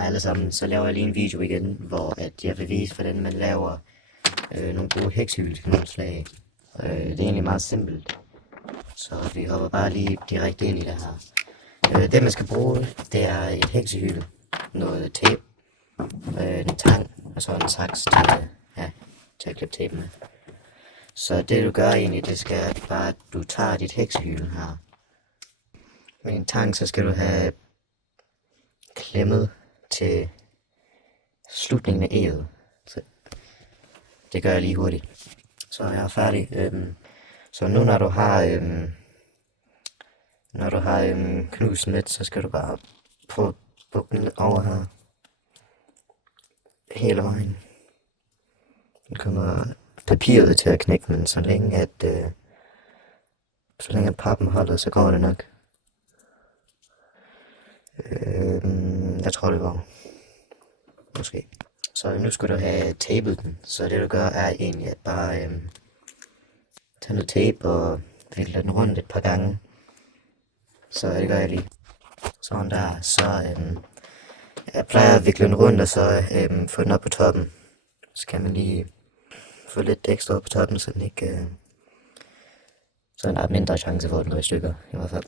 Hej alle sammen, så laver jeg lige en video igen, hvor jeg vil vise, hvordan man laver nogle gode heksehyl til kanonslag. Det er egentlig meget simpelt, så vi hopper bare lige direkte ind i det her. Det man skal bruge, det er et heksehyl, noget tape, en tang og så en saks til at klippe tapen med. Så det du gør egentlig, det skal bare, at du tager dit heksehyl her. Med en tang, så skal du have klemmet til slutningen af eget. Så det gør jeg lige hurtigt. Så jeg er færdig. Så nu når du har knust lidt, så skal du bare prøve at bukke den over her. Hele vejen. Den kommer papiret til at knække, men så længe at pappen holder, så går det nok. Jeg tror det var. Måske. Så nu skal du have tapet den. Så det du gør er egentlig at bare tage noget tape og vikle den rundt et par gange. Så det gør jeg lige. Sådan der. Så jeg plejer at vikle den rundt og så få den op på toppen. Så kan man lige få lidt ekstra op på toppen, så den ikke så den har mindre chance for at den går i stykker i hvert fald.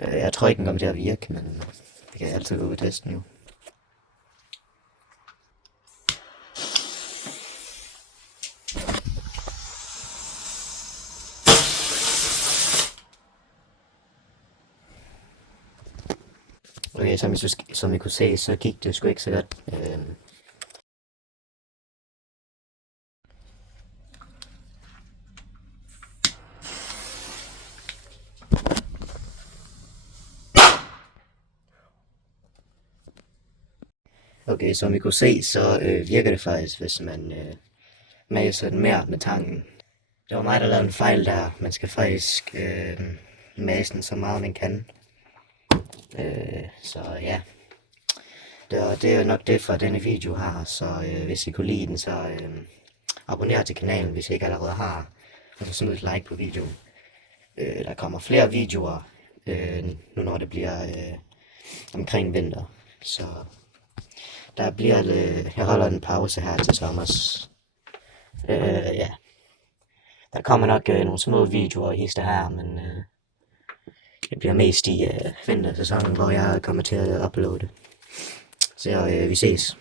Jeg tror ikke den kommer til at virke, men det kan jeg altid gå ud og teste nu. Okay, som I kunne se, så gik det sgu ikke så godt. Okay, som I kunne se, så virker det faktisk, hvis man maser den mere med tangen. Det var mig, der lavede en fejl der. Man skal faktisk mase den så meget man kan. Så ja, det er nok det fra denne video her. Så hvis I kunne lide den, så abonner til kanalen, hvis I ikke allerede har. Og så smid et like på videoen. Der kommer flere videoer, nu når det bliver omkring vinter. Så der bliver jeg holder en pause her til sommers. Ja. Der kommer nok nogle små videoer i det her, men det bliver mest i vintersæsonen, hvor jeg kommer til at uploade. Så vi ses.